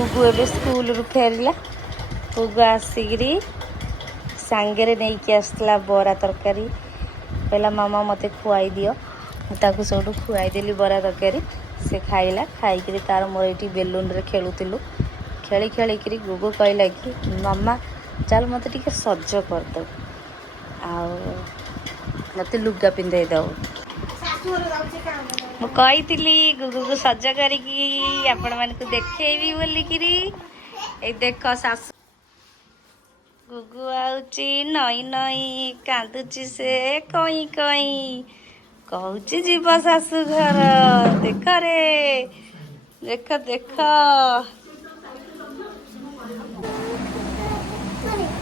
गुगु एबे स्कूल रु फेरला गुगु आसिकी सांगे नहीं कि आसला बरा तरकारी पहला मामा मते खुआई दियो ताकू सब खुआई देली बरा तरकारी से खाइला खाई तार मोर ये बेलून रे खेलुलु खेली खेलिकी गुगु कहला कि मामा चल मत टे सज करद मत लुगा पिंधे दब मुझी गुगु को सज कर आपण मान देखी बोलिकी देख सासु गुगु आउची नई नई कांदुची से कई कई कहूची जीव शाशु घर देख रे देख देख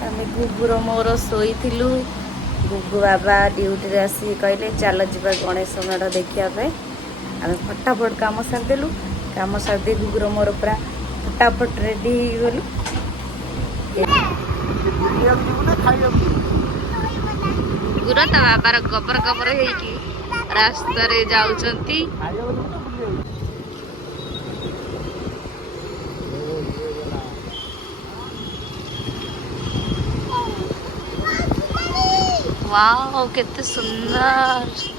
आम गुगुर मोर शोई गुगु बाबा ड्यूटी रे आसी कहले चल जा गणेश मेढ़ देखापी आम फटाफट कम सारिदेलु कम सारी गुगुर मोर पूरा फटाफट रेडी गलु गुगुर ता बाबार गबर गबर होगी रास्ता रे जाउचंती वाओ केते सुंदर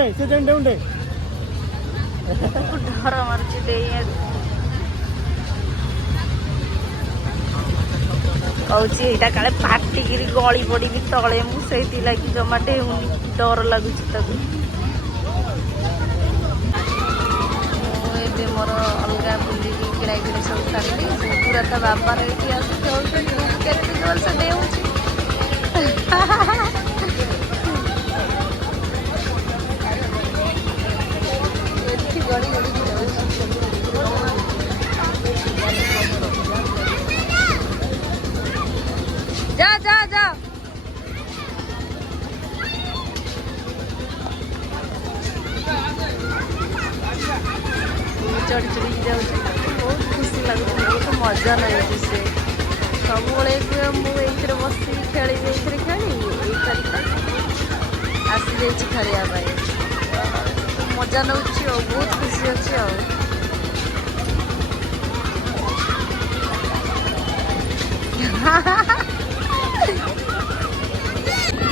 डर मार्ची कहूँ काले फाटिकी गली पड़ी तले मुझे लगी जमा डेउनी डर लगुच मोर अलग बुली किଣା किणी सब सारे पूरा तो बाबार ये जोर से डेउची गड़ी गड़ी जा जा जा चढ़ चढ़ी जाऊँ बहुत खुशी लगुच बहुत मजा लगे से सब मुझे बस खेली खेली आसी जाइए खेलवाई मजा नौ बहुत खुशी अच्छे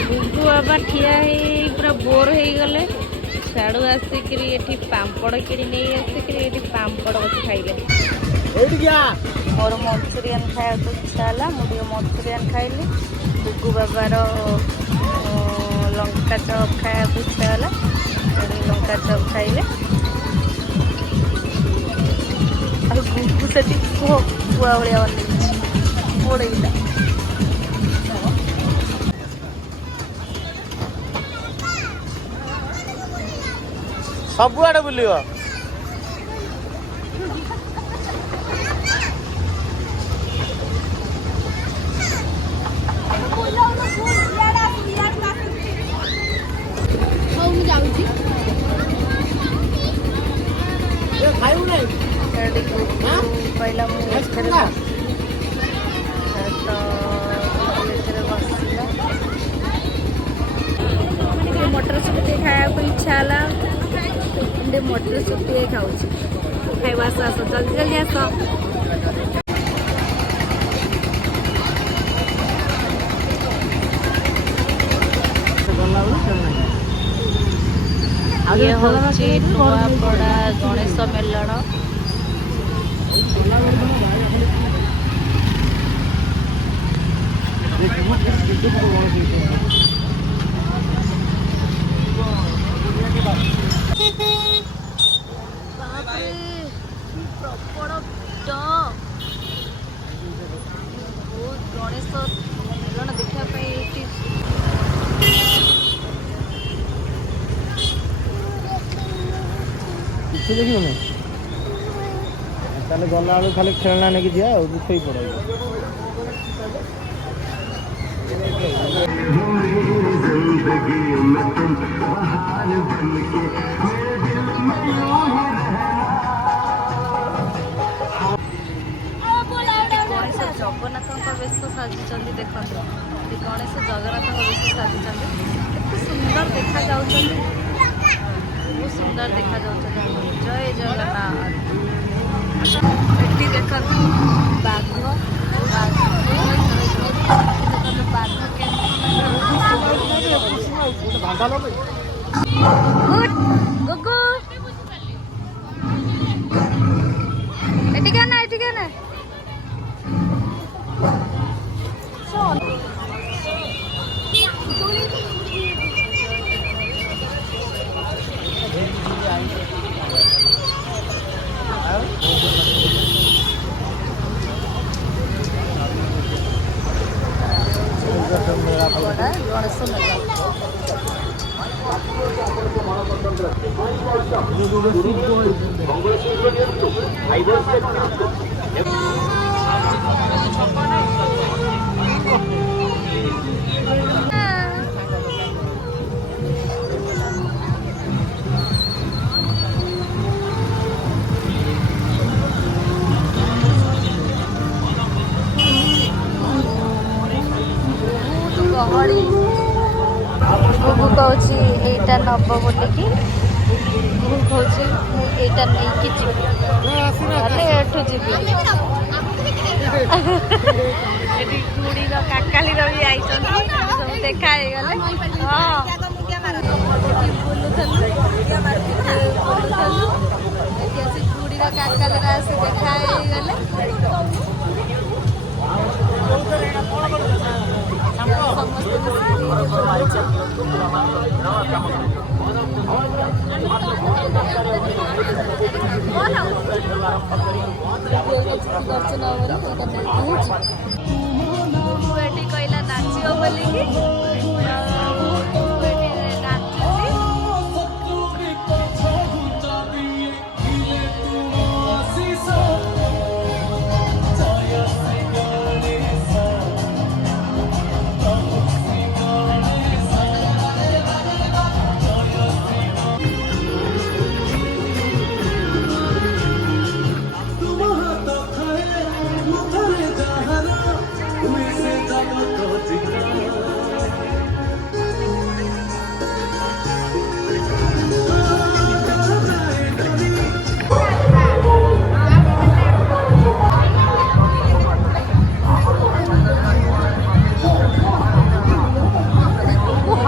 गुगु बाबा ठिया पूरा बोर हो गले साड़ू आसिक पापड़ कि नहीं आसिक पापड़ बस खाइले मोर मंचूरियन खाया इच्छा है मुझे मंचूरियन खाइली गुगु बाबार लंका चप खाया इच्छा है लंका चप खाइले गुगु से कुआ भाया बन मोड़ेला सबुआड़े बुल पहला मटर सूप खाया इच्छा है मटर सूप खाऊ खाइबा आस आस जल्दी जल्दी आस ये हूँ नुआपड़ा गणेश मेलण गणेश मेलण देखापी କିଛି ଦେଖିବୁନି ତାହେଲେ ଗଲା ବେଳକୁ ଖାଲି ଖେଳନା ନେଇକି ଯିବା ଆଉ ଶୋଇ ପଡିବ सजिचंदी देखंतु गणेश जगन्नाथ बेश सजिचंदी केते सुंदर देखा जाउछंदी बहुत सुंदर देखा जाउछंदी जय जगन्नाथ एठी देखंतु बाघ गुगु एठी ना गणेश गहली गुगु कौच एटा नब बोलिकी गुगु कौच एटा नहीं कि एठू जीवी गुड़ी काकाली भी आई सब देखा गले हाँ बुलूलु गुड़ी काकाली देखा गले कहला नाचिब बोलिकी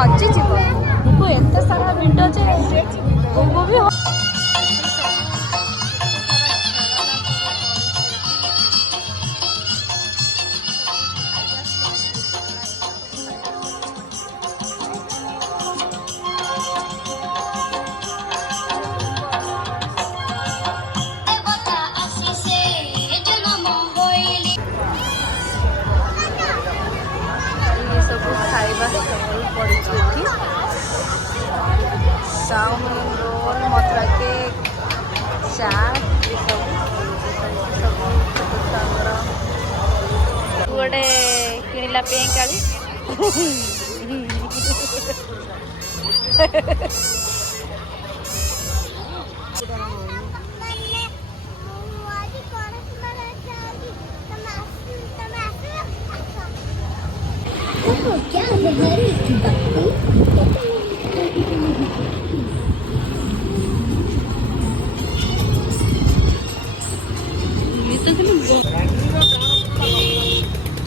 हजिଯିव एत सारा भिड जे भी चाउमिन रोल मथुरा केक चाट गोटे किणला पें काली